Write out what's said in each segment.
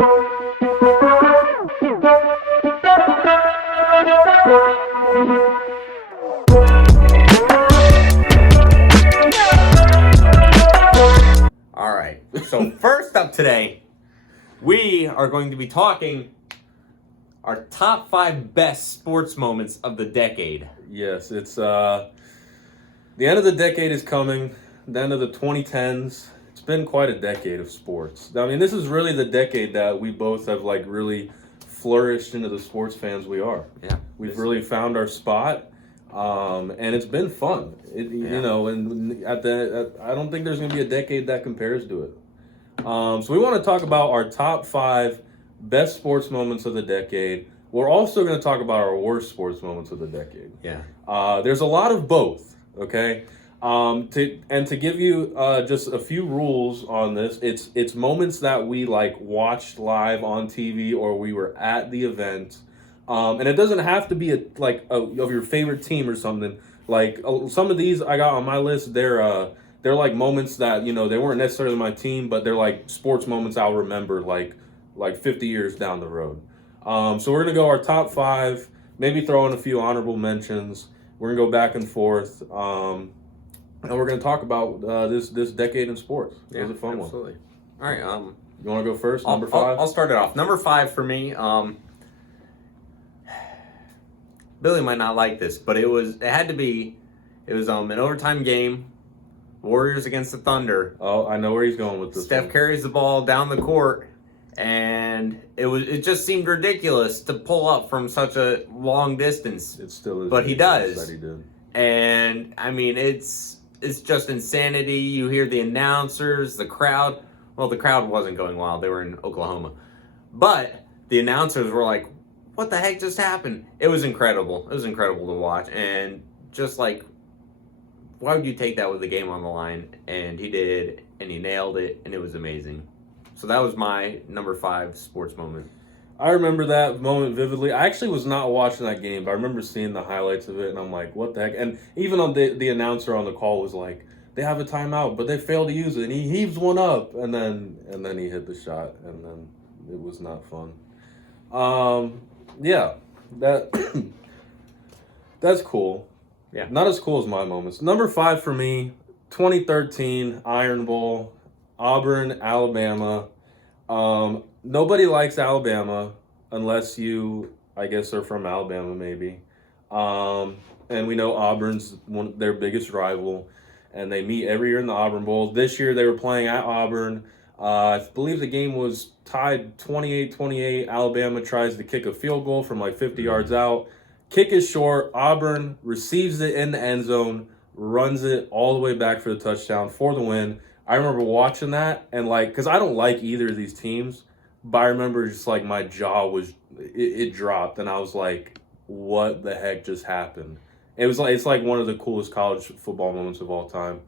All right. So first up today, we are going to be talking our top 5 best sports moments of the decade. Yes, it's the end of the decade is coming. The end of the 2010s. It's been quite a decade of sports. I mean, this is really the decade that we both have like really flourished into the sports fans we are. Yeah. We've really found our spot. And it's been fun. You know, and I don't think there's going to be a decade that compares to it. So we want to talk about our top 5 best sports moments of the decade. We're also going to talk about our worst sports moments of the decade. Yeah. There's a lot of both. Okay. To give you just a few rules on this, it's moments that we like watched live on TV or we were at the event. And it doesn't have to be of your favorite team or something. Like some of these I got on my list, they're like moments that, you know, they weren't necessarily my team, but they're like sports moments I'll remember like 50 years down the road. So we're gonna go our top 5, maybe throw in a few honorable mentions. We're gonna go back and forth, and we're gonna talk about this decade in sports. It was a fun absolutely. one. All right. You want to go first? Number 5. I'll start it off. Number 5 for me. Billy might not like this, but it was an overtime game. Warriors against the Thunder. Oh, I know where he's going with this. Steph carries the ball down the court, and it just seemed ridiculous to pull up from such a long distance. It still is. But he does. That he did. And I mean, it's just insanity. You hear the announcers, the crowd. Well, the crowd wasn't going wild. They were in Oklahoma. But the announcers were like, what the heck just happened? It was incredible. It was incredible to watch. And just like, why would you take that with the game on the line? And he did, and he nailed it, and it was amazing. So that was my number 5 sports moment. I remember that moment vividly. I actually was not watching that game, but I remember seeing the highlights of it, and I'm like, what the heck? And even on the announcer on the call was like, they have a timeout, but they failed to use it, and he heaves one up, and then he hit the shot, and then it was not fun. Yeah, that's cool. Yeah. Not as cool as my moments. Number 5 for me, 2013 Iron Bowl, Auburn, Alabama. Nobody likes Alabama unless you, I guess, are from Alabama maybe. And we know Auburn's their biggest rival, and they meet every year in the Auburn Bowl. This year they were playing at Auburn. I believe the game was tied 28-28. Alabama tries to kick a field goal from like 50 yards out. Kick is short. Auburn receives it in the end zone, runs it all the way back for the touchdown for the win. I remember watching that and because I don't like either of these teams, but I remember just like my jaw it dropped and I was like, what the heck just happened? It's like one of the coolest college football moments of all time.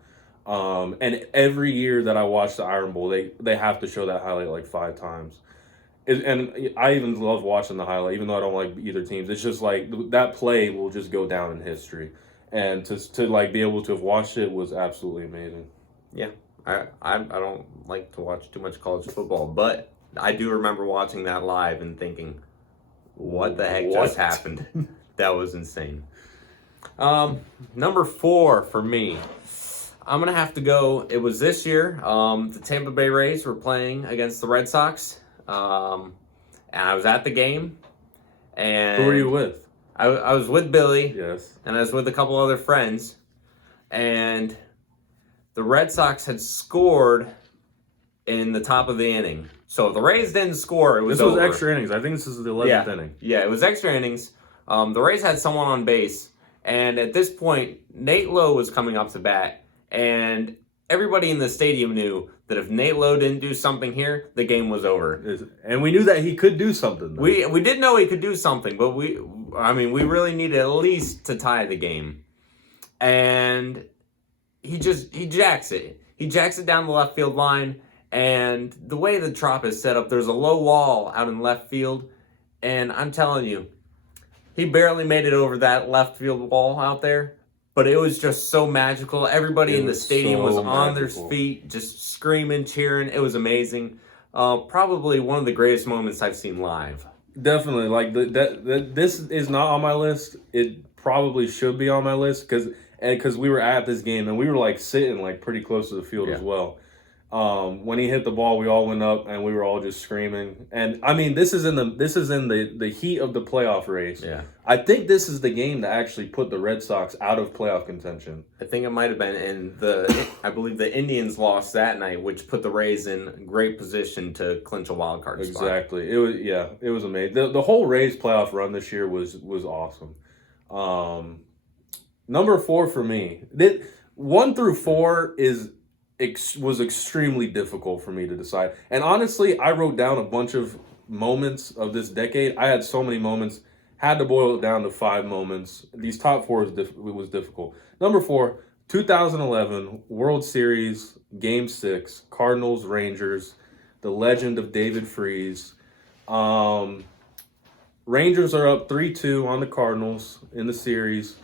And every year that I watch the Iron Bowl, they have to show that highlight like 5 times. And I even love watching the highlight, even though I don't like either teams. It's just like that play will just go down in history. And to like be able to have watched it was absolutely amazing. Yeah, I don't like to watch too much college football, but I do remember watching that live and thinking, what the heck just happened? That was insane. Number 4 for me. I'm going to have to go. It was this year. The Tampa Bay Rays were playing against the Red Sox. And I was at the game. And who were you with? I was with Billy. Yes. And I was with a couple other friends. And the Red Sox had scored in the top of the inning. So if the Rays didn't score, it was over. This was extra innings. I think this is the 11th inning. Yeah, it was extra innings. The Rays had someone on base. And at this point, Nate Lowe was coming up to bat. And everybody in the stadium knew that if Nate Lowe didn't do something here, the game was over. And we knew that he could do something. Though. We did know he could do something, but we really needed at least to tie the game. And he jacks it. He jacks it down the left field line. And the way the Trop is set up, there's a low wall out in left field. And I'm telling you, he barely made it over that left field wall out there. But it was just so magical. Everybody in the stadium was on their feet, just screaming, cheering. It was amazing. Probably one of the greatest moments I've seen live. Definitely, like this is not on my list. It probably should be on my list because we were at this game and we were like sitting like pretty close to the field as well. When he hit the ball, we all went up and we were all just screaming. And I mean, this is in the heat of the playoff race. Yeah. I think this is the game that actually put the Red Sox out of playoff contention. I think it might have been, and I believe the Indians lost that night, which put the Rays in great position to clinch a wild card spot. Exactly. It was amazing. The whole Rays playoff run this year was awesome. Number 4 for me. 1 through 4 was extremely difficult for me to decide. And honestly, I wrote down a bunch of moments of this decade. I had so many moments. Had to boil it down to 5 moments. These top 4 was difficult. Number 4, 2011 World Series, Game 6, Cardinals, Rangers, the legend of David Freese. Rangers are up 3-2 on the Cardinals in the series.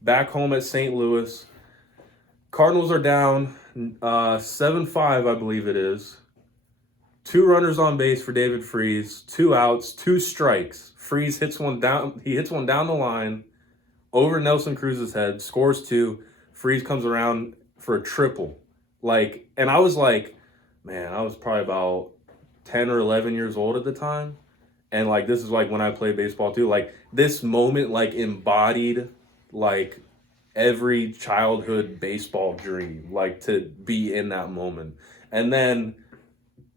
Back home at St. Louis. Cardinals are down 7-5, I believe it is. 2 runners on base for David Freese, 2 outs, 2 strikes. Freese hits one down. He hits one down the line, over Nelson Cruz's head, scores 2. Freese comes around for a triple. And I was like, man, I was probably about 10 or 11 years old at the time, and this is when I played baseball too. This moment embodied every childhood baseball dream, to be in that moment. And then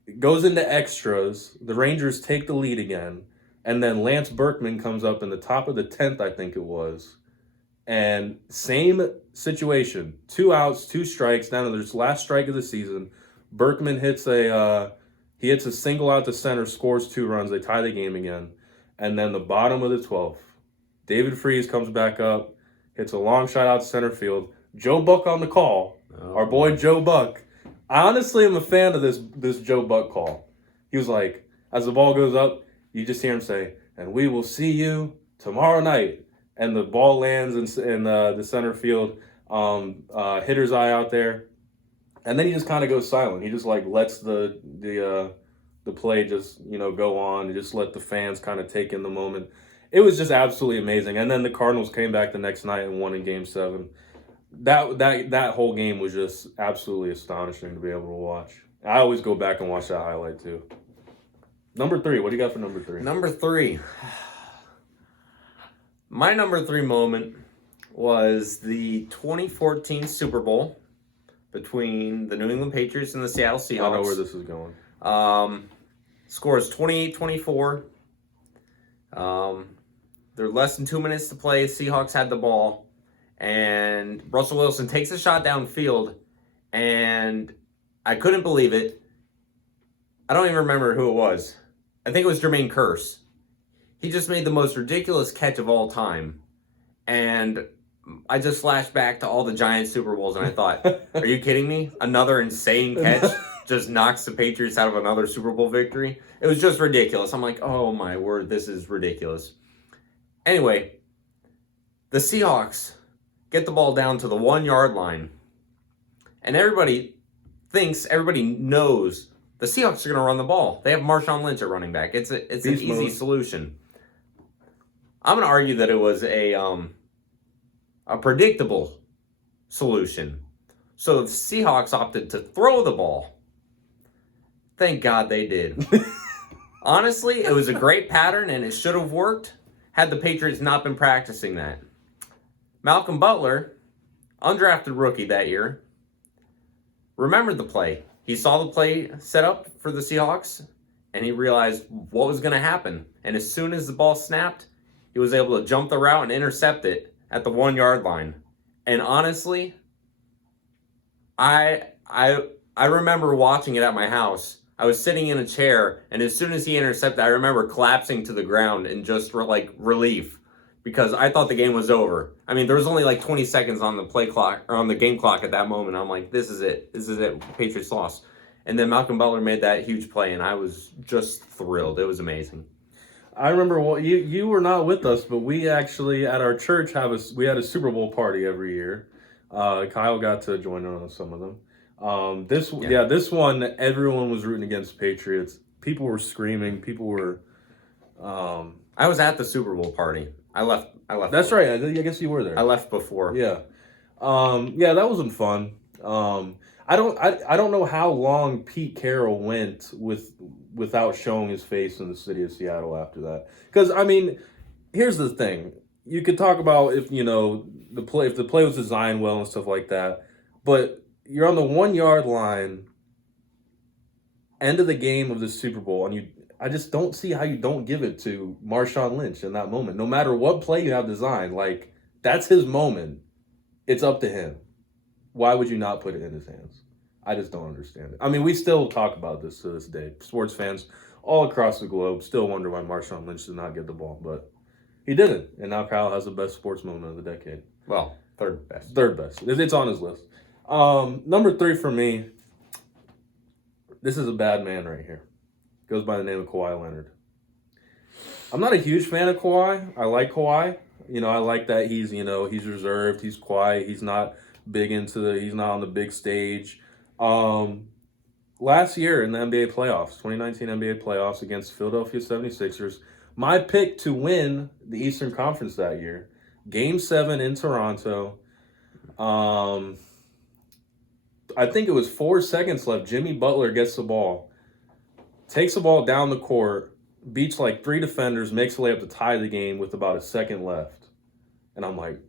it goes into extras. The Rangers take the lead again. And then Lance Berkman comes up in the top of the 10th, I think it was. And same situation. 2 outs, 2 strikes, down to this last strike of the season. Berkman hits a single out to center, scores 2 runs. They tie the game again. And then the bottom of the 12th, David Freese comes back up, hits a long shot out to center field. Joe Buck on the call. Oh. Our boy Joe Buck. I honestly am a fan of this Joe Buck call. He was like, as the ball goes up, you just hear him say, "And we will see you tomorrow night." And the ball lands in the center field, hitter's eye out there. And then he just kind of goes silent. He just lets the play just, go on and just let the fans kind of take in the moment. It was just absolutely amazing. And then the Cardinals came back the next night and won in Game 7. That whole game was just absolutely astonishing to be able to watch. I always go back and watch that highlight too. Number 3, what do you got for number 3? Number 3. My number 3 moment was the 2014 Super Bowl between the New England Patriots and the Seattle Seahawks. I know where this is going. Scores 28-24. There are less than 2 minutes to play. Seahawks had the ball. And Russell Wilson takes a shot downfield. And I couldn't believe it. I don't even remember who it was. I think it was Jermaine Kearse. He just made the most ridiculous catch of all time. And I just flashed back to all the Giants Super Bowls and I thought, are you kidding me? Another insane catch just knocks the Patriots out of another Super Bowl victory. It was just ridiculous. I'm like, oh my word, this is ridiculous. Anyway, the Seahawks get the ball down to the 1-yard line. And everybody knows the Seahawks are going to run the ball. They have Marshawn Lynch at running back. It's an easy solution. I'm going to argue that it was a predictable solution. So the Seahawks opted to throw the ball. Thank God they did. Honestly, it was a great pattern and it should have worked had the Patriots not been practicing that. Malcolm Butler, undrafted rookie that year, remembered the play. He saw the play set up for the Seahawks, and he realized what was going to happen. And as soon as the ball snapped, he was able to jump the route and intercept it at the 1-yard line. And honestly, I remember watching it at my house. I was sitting in a chair, and as soon as he intercepted, I remember collapsing to the ground in just relief. Because I thought the game was over. I mean, there was only 20 seconds on the play clock or on the game clock at that moment. I'm like, this is it. This is it. Patriots lost. And then Malcolm Butler made that huge play, and I was just thrilled. It was amazing. I remember you were not with us, but we actually at our church we had a Super Bowl party every year. Kyle got to join in on some of them. This one, everyone was rooting against Patriots. People were screaming. People were. I was at the Super Bowl party. I left. That's right. I guess you were there. I left before. Yeah. That wasn't fun. I don't know how long Pete Carroll went without showing his face in the city of Seattle after that. Because I mean, here's the thing: you could talk about if the play was designed well and stuff like that, but you're on the 1 yard line, end of the game of the Super Bowl, and I just don't see how you don't give it to Marshawn Lynch in that moment. No matter what play you have designed, like that's his moment. It's up to him. Why would you not put it in his hands? I just don't understand it. I mean, we still talk about this to this day. Sports fans all across the globe still wonder why Marshawn Lynch did not get the ball, but he didn't. And now Kyle has the best sports moment of the decade. Well, third best. Third best. It's on his list. Number 3 for me, this is a bad man right here. Goes by the name of Kawhi Leonard. I'm not a huge fan of Kawhi. I like Kawhi. I like that he's reserved, he's quiet, he's not he's not on the big stage. Last year in the NBA playoffs, 2019 NBA playoffs against Philadelphia 76ers, my pick to win the Eastern Conference that year, Game 7 in Toronto. I think it was 4 seconds left. Jimmy Butler gets the ball, takes the ball down the court, beats like 3 defenders, makes a layup to tie the game with about a second left. And I'm like,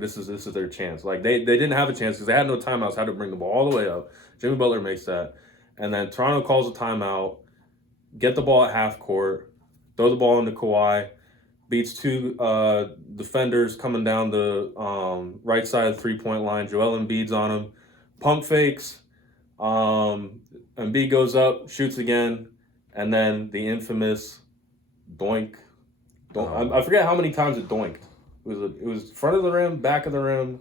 this is their chance. Like they didn't have a chance because they had no timeouts, had to bring the ball all the way up. Jimmy Butler makes that. And then Toronto calls a timeout, get the ball at half court, throw the ball into Kawhi, beats 2 defenders coming down the right side of the 3-point line. Joel Embiid's on him. Pump fakes. Embiid goes up, shoots again, and then the infamous doink. I forget how many times it doinked. It was front of the rim, back of the rim.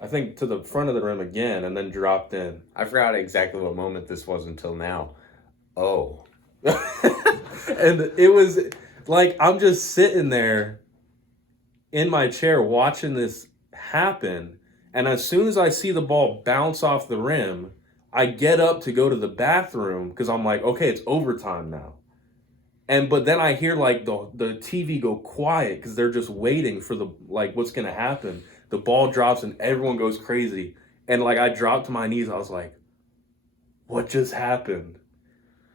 I think to the front of the rim again, and then dropped in. I forgot exactly what moment this was until now. Oh. And it was like I'm just sitting there in my chair watching this happen, and as soon as I see the ball bounce off the rim, I get up to go to the bathroom because I'm like, okay, it's overtime now. But then I hear like the TV go quiet because they're just waiting for what's gonna happen. The ball drops and everyone goes crazy. And like I dropped to my knees. I was like, what just happened?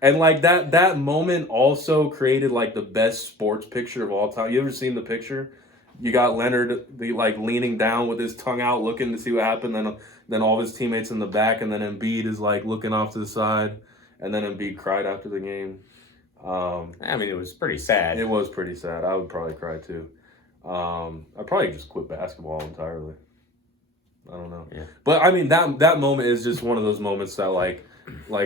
And like that moment also created like the best sports picture of all time. You ever seen the picture? You got Leonard leaning down with his tongue out looking to see what happened. Then all of his teammates in the back, and then Embiid is like looking off to the side. And then Embiid cried after the game. I mean, it was pretty sad. It was pretty sad. I would probably cry too. I'd probably just quit basketball entirely. I don't know. Yeah. But I mean, that moment is just one of those moments that like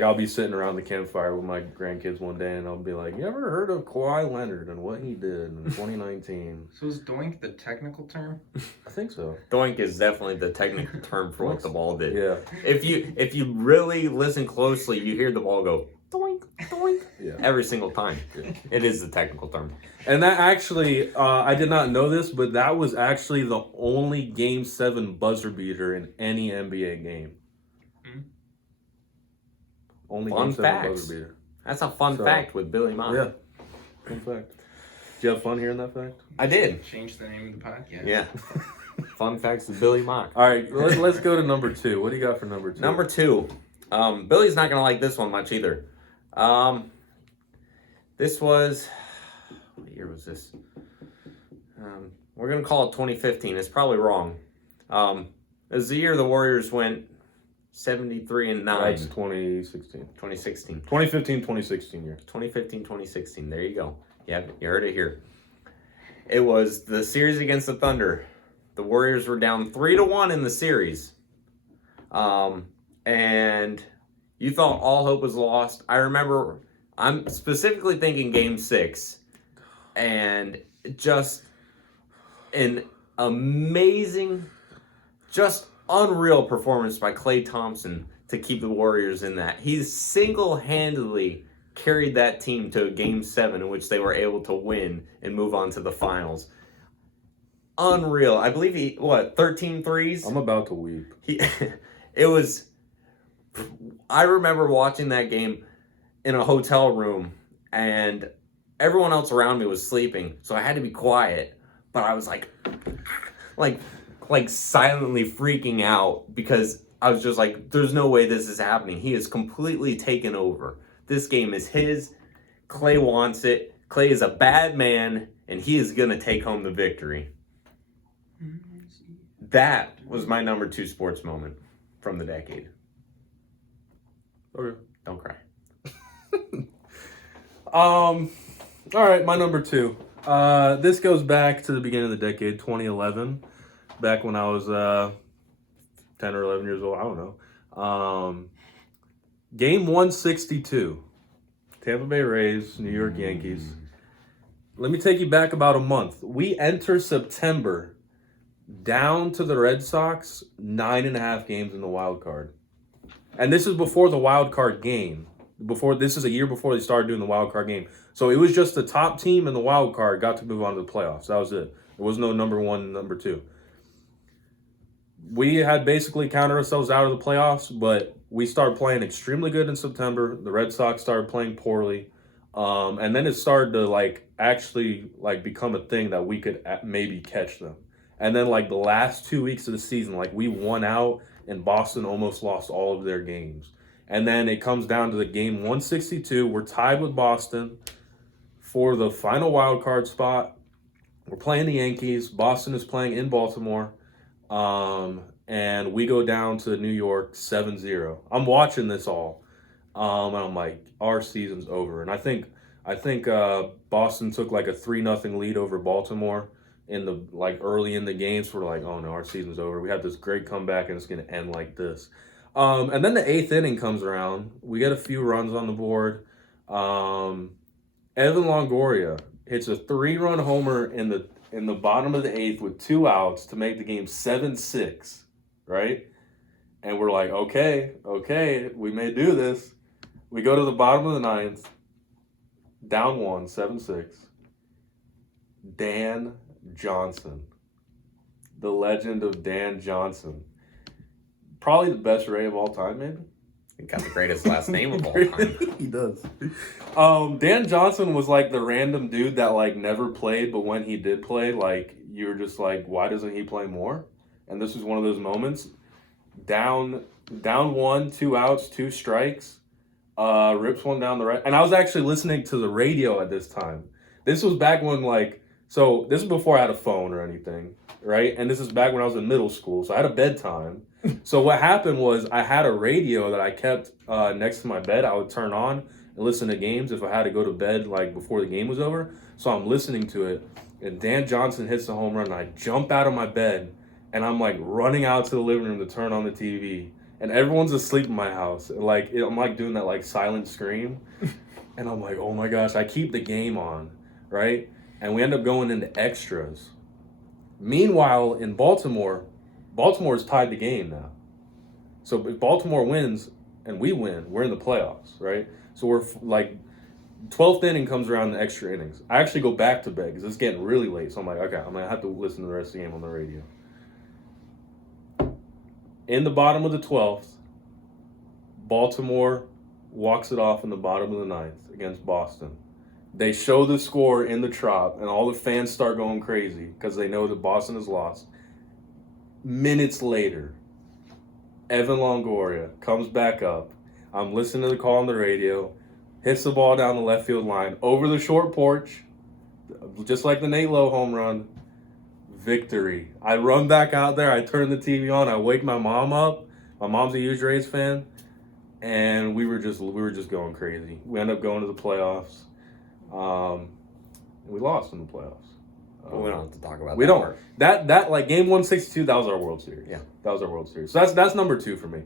I'll be sitting around the campfire with my grandkids one day and I'll be like, you ever heard of Kawhi Leonard and what he did in 2019? So is doink the technical term? I think so. Doink is definitely the technical term for what the ball did. Yeah. If you really listen closely, you hear the ball go doink, doink every single time. Yeah. It is the technical term. And that actually, I did not know this, but that was actually the only Game 7 buzzer beater in any NBA game. Only Fun Game 7 facts. buzzer beater. That's a fun fact with Billy Mock. Yeah. Fun fact. Did you have fun hearing that fact? I did. Change the name of the podcast. Yeah. Fun facts with Billy Mock. All right, let's go to number 2. What do you got for number 2? Number 2. Billy's not going to like this one much either. This was... What year was this? We're going to call it 2015. It's probably wrong. It was the year the Warriors went 73-9. That's 2016. 2016. 2015, 2016 year. 2015, 2016. There you go. Yeah, you heard it here. It was the series against the Thunder. The Warriors were down 3-1 in the series. And you thought all hope was lost. I remember, I'm specifically thinking Game 6. And just an amazing, just unreal performance by Klay Thompson to keep the Warriors in that. He single-handedly carried that team to a Game 7 in which they were able to win and move on to the finals. Unreal. I believe 13 threes? I'm about to weep. It was I remember watching that game in a hotel room, and everyone else around me was sleeping, so I had to be quiet. But I was like, like silently freaking out because I was just like, "There's no way this is happening. He is completely taken over. This game is his. Clay wants it. Clay is a bad man, and he is gonna take home the victory." That was my number 2 sports moment from the decade. Okay. Don't cry. All right, my number 2. This goes back to the beginning of the decade, 2011, back when I was 10 or 11 years old. I don't know. Game 162, Tampa Bay Rays, New York Yankees. Let me take you back about a month. We enter September down to the Red Sox, 9.5 games in the wild card. And this is before the wild card game. This is a year before they started doing the wild card game. So it was just the top team in the wild card got to move on to the playoffs. That was it. There was no number 1, number 2. We had basically counted ourselves out of the playoffs, but we started playing extremely good in September. The Red Sox started playing poorly. And then it started to actually become a thing that we could maybe catch them. And then the last 2 weeks of the season, we won out and Boston almost lost all of their games. And then it comes down to the game 162. We're tied with Boston for the final wild card spot. We're playing the Yankees. Boston is playing in Baltimore. And we go down to New York 7-0. I'm watching this all. And I'm like, our season's over. And I think Boston took a 3-0 lead over Baltimore in the early in the games. We're like, oh no, our season's over. We had this great comeback and it's gonna end like this. And then the 8th inning comes around. We get a few runs on the board. Evan Longoria hits a 3-run homer in the bottom of the 8th with 2 outs to make the game 7-6, right? And we're like, okay, we may do this. We go to the bottom of the 9th, down 1, 7-6. Dan Johnson, the legend of Dan Johnson. Probably the best Ray of all time, maybe. He got the greatest last name of all time. He does. Dan Johnson was the random dude that never played, but when he did play, you were just why doesn't he play more? And this was one of those moments. Down 1, 2 outs, 2 strikes. Rips one down the right. And I was actually listening to the radio at this time. This was back when so this is before I had a phone or anything, right? And this is back when I was in middle school, so I had a bedtime. So what happened was I had a radio that I kept next to my bed. I would turn on and listen to games if I had to go to bed before the game was over. So I'm listening to it, and Dan Johnson hits the home run, and I jump out of my bed, and I'm running out to the living room to turn on the TV, and everyone's asleep in my house. And, I'm doing that silent scream, and I'm like, oh my gosh, I keep the game on, right? And we end up going into extras. Meanwhile, in Baltimore's tied the game now. So if Baltimore wins and we win, we're in the playoffs, right? So we're 12th inning comes around, the extra innings. I actually go back to bed because it's getting really late. So I'm like, okay, I'm going to have to listen to the rest of the game on the radio. In the bottom of the 12th, Baltimore walks it off in the bottom of the 9th against Boston. They show the score in the Trop, and all the fans start going crazy because they know that Boston has lost. Minutes later, Evan Longoria comes back up. I'm listening to the call on the radio, hits the ball down the left field line, over the short porch, just like the Nate Lowe home run. Victory. I run back out there, I turn the TV on, I wake my mom up. My mom's a huge Rays fan, and we were just going crazy. We ended up going to the playoffs. We lost in the playoffs. Well, we don't have to talk about that. We don't. Part. That game 162, that was our World Series. Yeah. That was our World Series. So that's number 2 for me.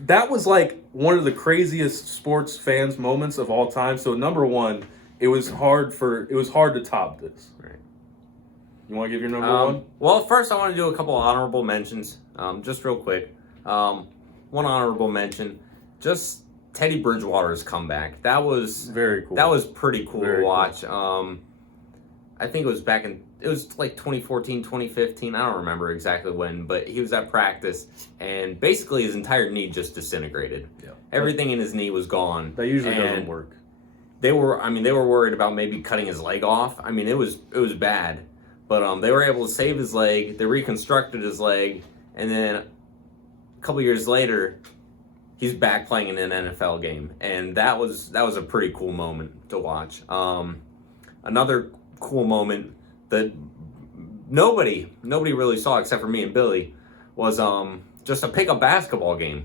That was one of the craziest sports fans moments of all time. So number 1, it was hard to top this. Right. You want to give your number 1? Well, first I want to do a couple of honorable mentions, just real quick. One honorable mention, just Teddy Bridgewater's comeback. That was very cool. That was pretty cool very to watch. Cool. I think it was like 2014, 2015. I don't remember exactly when, but he was at practice and basically his entire knee just disintegrated. Yeah. Everything in his knee was gone. That usually doesn't And work. they were worried about maybe cutting his leg off. I mean, it was bad. But they were able to save his leg. They reconstructed his leg, and then a couple years later, he's back playing in an NFL game, and that was a pretty cool moment to watch. Another cool moment that nobody really saw except for me and Billy was just a pickup basketball game,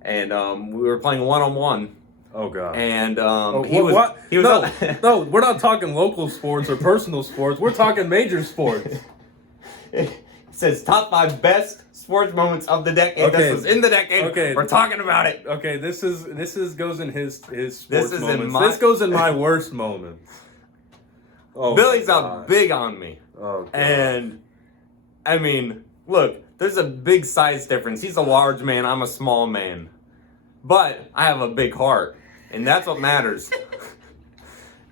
and we were playing 1-on-1. Oh god. And what? he was no, up- no, we're not talking local sports or personal sports. We're talking major sports. It says top 5 best sports moments of the decade. Okay. This was in the decade. Okay. We're talking about it. Okay, this goes in his sports This is in moments. my- This goes in my worst moments. Oh, Billy's my up God. big on me. Oh, God. And, I mean, look, there's a big size difference. He's a large man. I'm a small man. But I have a big heart. And that's what matters.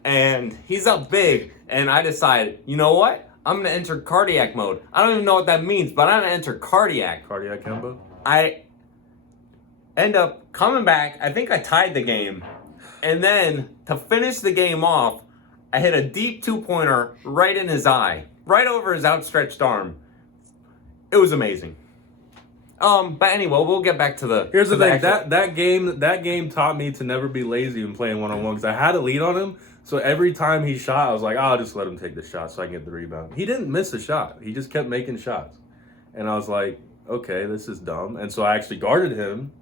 And he's up big. And I decided, you know what? I'm going to enter cardiac mode. I don't even know what that means, but I'm going to enter cardiac. Cardiac Kemba? I end up coming back. I think I tied the game. And then to finish the game off, I hit a deep 2-pointer right in his eye, right over his outstretched arm. It was amazing. But anyway, we'll get back to the. Here's the to thing. actual- That game taught me to never be lazy when playing 1-on-1 because I had a lead on him. So every time he shot, I was like, I'll just let him take the shot so I can get the rebound. He didn't miss a shot. He just kept making shots. And I was like, okay, this is dumb. And so I actually guarded him,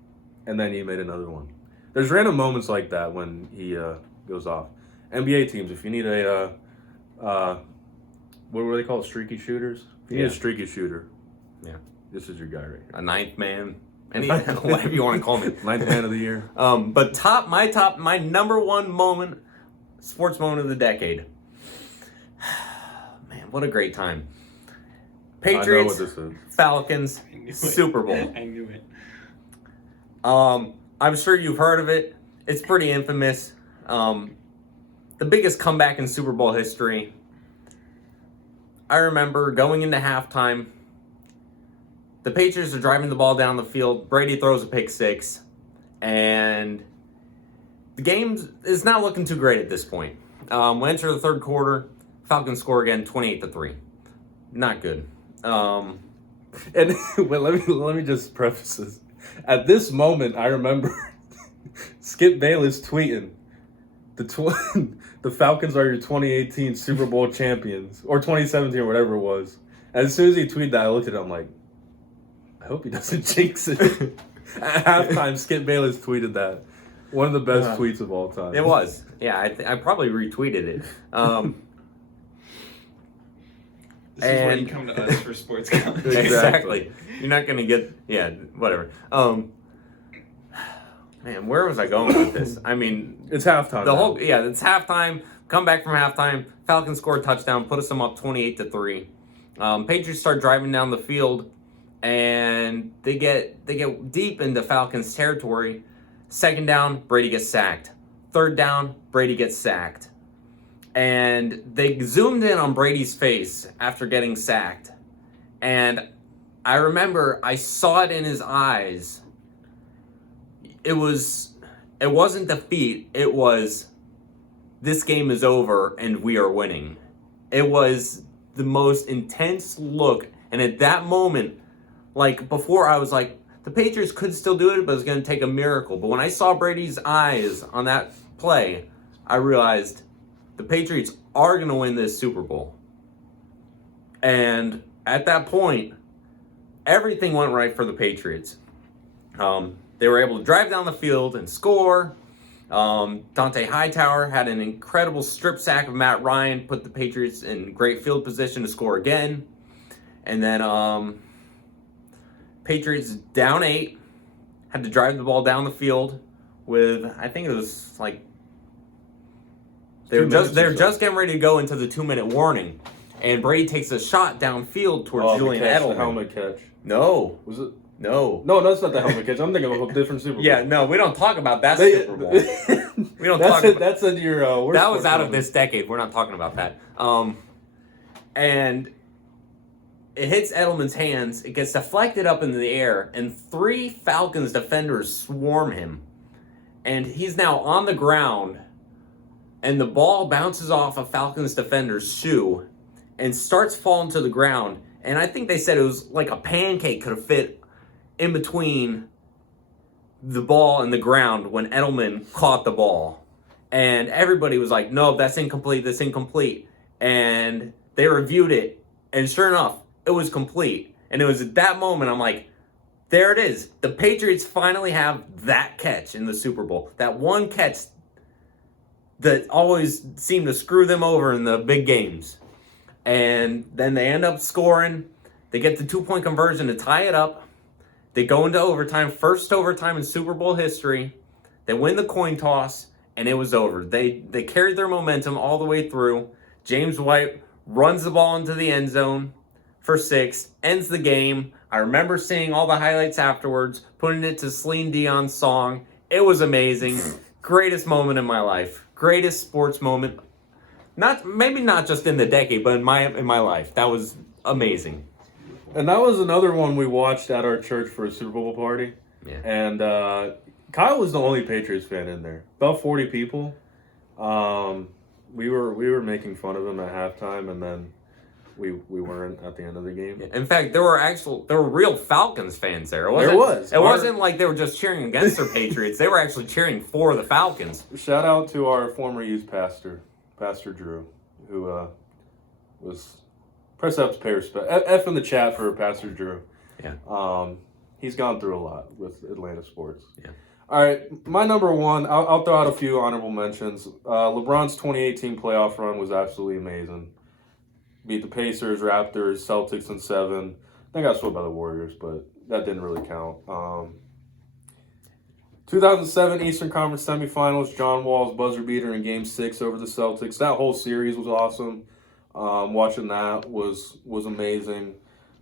and then he made another one. There's random moments like that when he goes off. NBA teams, if you need a, what were they called, streaky shooters? If you need a streaky shooter, Yeah. this is your guy right here. a ninth man, whatever you want to call me. Ninth man of the year. But my number one moment, sports moment of the decade. Man, what a great time. I know what Patriots, this is. Falcons, I knew it. Super Bowl. I knew it. I'm sure you've heard of it. It's pretty infamous. The biggest comeback in Super Bowl history. I remember going into halftime. The Patriots are driving the ball down the field. Brady throws a pick six. And the game is not looking too great at this point. We enter the third quarter. Falcons score again, 28-3. Not good. And well, let me just preface this. At this moment, I remember Skip Bayless tweeting, "The Falcons are your 2018 Super Bowl champions, or 2017, or whatever it was." As soon as he tweeted that, I looked at him I'm like, I hope he doesn't jinx it. At halftime, Skip Bayless tweeted that. One of the best tweets of all time. It was. Yeah, I probably retweeted it. This is where you And- come to us for sports college. Exactly. You're not going to get, whatever. Man, where was I going with this? I mean, It's halftime. it's halftime. Come back from halftime. Falcons score a touchdown, put us up 28-3. Patriots start driving down the field, and they get deep into Falcons territory. Second down, Brady gets sacked. Third down, Brady gets sacked. And they zoomed in on Brady's face after getting sacked. And I remember I saw it in his eyes. It wasn't defeat. It was, this game is over and we are winning. It was the most intense look. And at that moment, like before, I was like, the Patriots could still do it, but it's going to take a miracle. But when I saw Brady's eyes on that play, I realized the Patriots are going to win this Super Bowl. And at that point, everything went right for the Patriots. They were able to drive down the field and score. Dante Hightower had an incredible strip sack of Matt Ryan, put the Patriots in great field position to score again. And then Patriots down 8, had to drive the ball down the field with, I think it was like, they're just getting ready to go into the 2-minute warning. And Brady takes a shot downfield towards Julian The Edelman. helmet catch. No. Was it? No. No, that's not the helmet catch. I'm thinking of a different Super Bowl. Yeah, no, we don't talk about that Super Bowl. We don't that's talk it. about That's in your. that was out of this decade. We're not talking about that. and it hits Edelman's hands. It gets deflected up into the air, and 3 Falcons defenders swarm him. And he's now on the ground, and the ball bounces off a Falcons defender's shoe and starts falling to the ground. And I think they said it was like a pancake could have fit in between the ball and the ground when Edelman caught the ball. And everybody was like, no, that's incomplete, that's incomplete. And they reviewed it, and sure enough, it was complete. And it was at that moment I'm like, there it is. The Patriots finally have that catch in the Super Bowl. That one catch that always seemed to screw them over in the big games. And then they end up scoring. They get the 2-point conversion to tie it up. They go into overtime, first overtime in Super Bowl history. They win the coin toss, and it was over. They carried their momentum all the way through. James White runs the ball into the end zone for 6, ends the game. I remember seeing all the highlights afterwards, putting it to Celine Dion's song. It was amazing. Greatest moment in my life. Greatest sports moment. Maybe not just in the decade, but in my life. That was amazing. And that was another one we watched at our church for a Super Bowl party. Yeah. And Kyle was the only Patriots fan in there. About 40 people. We were making fun of him at halftime, and then we weren't at the end of the game. Yeah. In fact, there were real Falcons fans there. It wasn't like they were just cheering against their Patriots. They were actually cheering for the Falcons. Shout out to our former youth pastor, Pastor Drew, who was press up to pay respect. F in the chat for Pastor Drew. Yeah. He's gone through a lot with Atlanta sports. Yeah. All right, my number one, I'll throw out a few honorable mentions. LeBron's 2018 playoff run was absolutely amazing. Beat the Pacers, Raptors, Celtics in 7. They got swept by the Warriors, but that didn't really count. 2007 Eastern Conference semifinals, John Wall's buzzer beater in Game 6 over the Celtics. That whole series was awesome. Watching that was amazing.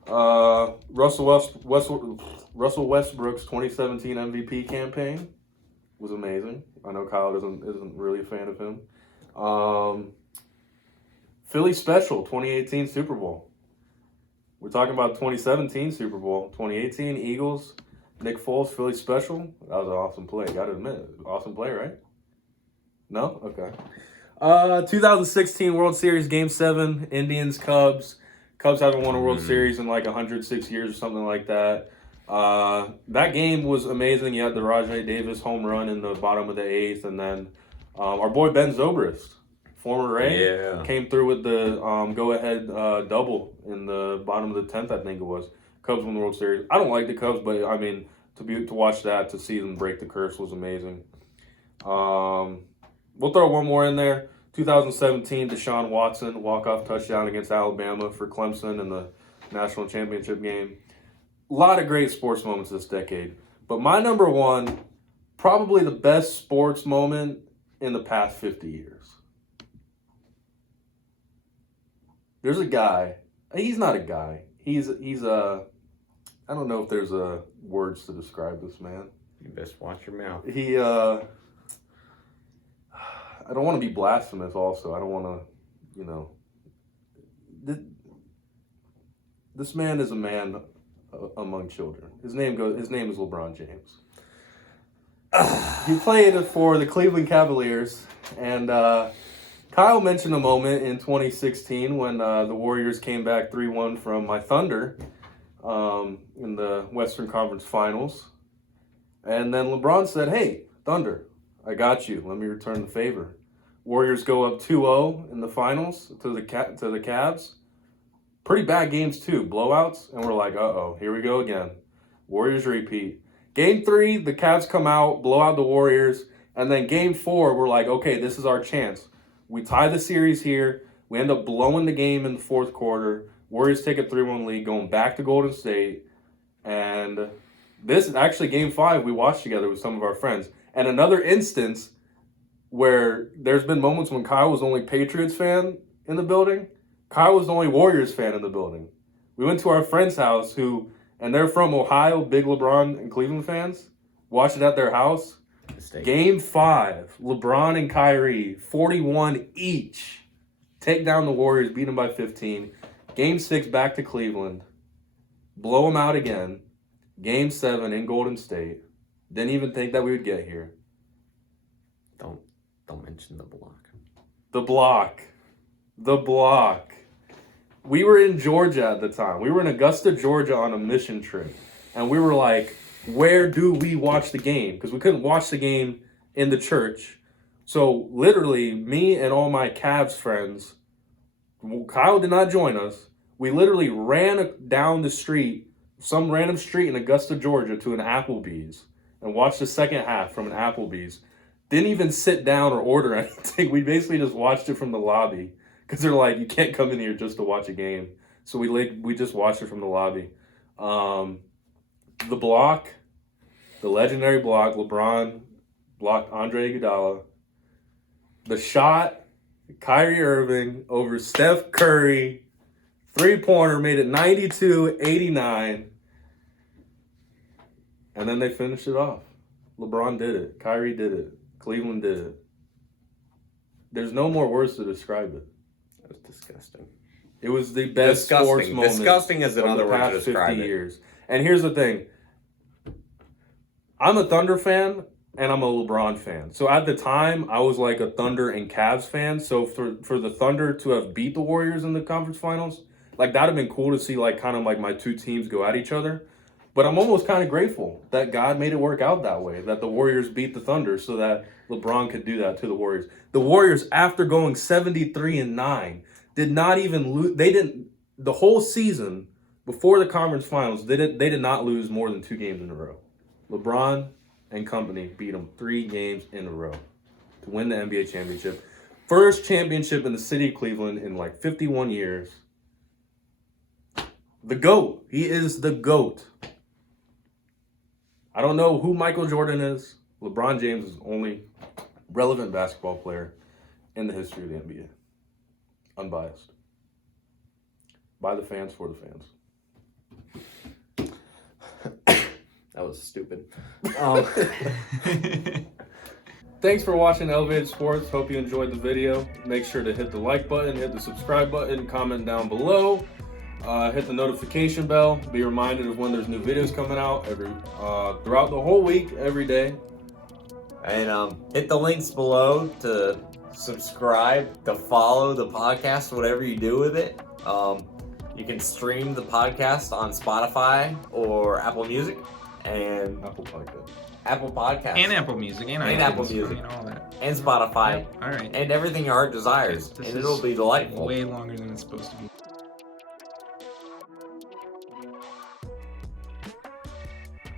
Russell Westbrook's 2017 MVP campaign was amazing. I know Kyle isn't really a fan of him. Philly Special 2018 Super Bowl. We're talking about 2017 Super Bowl. 2018 Eagles, Nick Foles, Philly Special. That was an awesome play. Gotta admit, awesome play, right? No? Okay. 2016 World Series Game 7, Indians, Cubs. Cubs haven't won a World Series in like 106 years or something like that. That game was amazing. You had the Rajai Davis home run in the bottom of the 8th, and then our boy Ben Zobrist, former Ray, came through with the go-ahead double in the bottom of the 10th, I think it was. Cubs won the World Series. I don't like the Cubs, but I mean, to watch that, to see them break the curse was amazing. We'll throw one more in there. 2017 Deshaun Watson walk-off touchdown against Alabama for Clemson in the national championship game. A lot of great sports moments this decade. But my number one, probably the best sports moment in the past 50 years. There's a guy. He's not a guy. He's a... I don't know if there's words to describe this man. You best watch your mouth. He... I don't want to be blasphemous also. I don't want to, this man is a man among children. His name is LeBron James. He played for the Cleveland Cavaliers, and Kyle mentioned a moment in 2016 when the Warriors came back 3-1 from my Thunder in the Western Conference Finals. And then LeBron said, "Hey, Thunder, I got you. Let me return the favor." Warriors go up 2-0 in the finals to the Cavs. Pretty bad games too, blowouts, and we're like, uh-oh, here we go again. Warriors repeat. Game 3, the Cavs come out, blow out the Warriors, and then Game 4, we're like, okay, this is our chance. We tie the series here. We end up blowing the game in the fourth quarter. Warriors take a 3-1 lead, going back to Golden State, and this is actually Game 5 we watched together with some of our friends. And another instance where there's been moments when Kyle was the only Patriots fan in the building. Kyle was the only Warriors fan in the building. We went to our friend's house and they're from Ohio, big LeBron and Cleveland fans. Watched it at their house. Game 5, LeBron and Kyrie, 41 each, take down the Warriors, beat them by 15. Game 6 back to Cleveland, blow them out again. Game 7 in Golden State. Didn't even think that we would get here. Don't mention the block. The block. The block. We were in Georgia at the time. We were in Augusta, Georgia on a mission trip. And we were like, where do we watch the game? Because we couldn't watch the game in the church. So literally, me and all my Cavs friends, Kyle did not join us. We literally ran down the street, some random street in Augusta, Georgia, to an Applebee's and watched the second half from an Applebee's. Didn't even sit down or order anything. We basically just watched it from the lobby because they're like, you can't come in here just to watch a game. So we just watched it from the lobby. The block, the legendary block, LeBron blocked Andre Iguodala. The shot, Kyrie Irving over Steph Curry, three-pointer, made it 92-89. And then they finished it off. LeBron did it. Kyrie did it. Cleveland did it. There's no more words to describe it. That was disgusting. It was the best sports moment. Disgusting is another word to describe 50 it. years. And here's the thing. I'm a Thunder fan and I'm a LeBron fan. So at the time, I was like a Thunder and Cavs fan. So for the Thunder to have beat the Warriors in the conference finals, like that'd have been cool to see like kind of like my two teams go at each other. But I'm almost kind of grateful that God made it work out that way, that the Warriors beat the Thunder so that LeBron could do that to the Warriors. The Warriors, after going 73-9, did not even lose. They didn't, the whole season before the conference finals, they did not lose more than 2 games in a row. LeBron and company beat them 3 games in a row to win the NBA championship. First championship in the city of Cleveland in like 51 years. The GOAT. He is the GOAT. I don't know who Michael Jordan is. LeBron James is the only relevant basketball player in the history of the NBA. Unbiased. By the fans, for the fans. That was stupid. Thanks for watching Elevated Sports. Hope you enjoyed the video. Make sure to hit the like button, hit the subscribe button, comment down below. Hit the notification bell. Be reminded of when there's new videos coming out throughout the whole week, every day. And hit the links below to subscribe, to follow the podcast, whatever you do with it. You can stream the podcast on Spotify or Apple Music and Apple Podcast. Apple Podcasts And Apple Music. And Apple iTunes, Music. and all that. and Spotify All right. and everythll your heart desires, This and is it'll be delightful. way longer than it's supposed to be.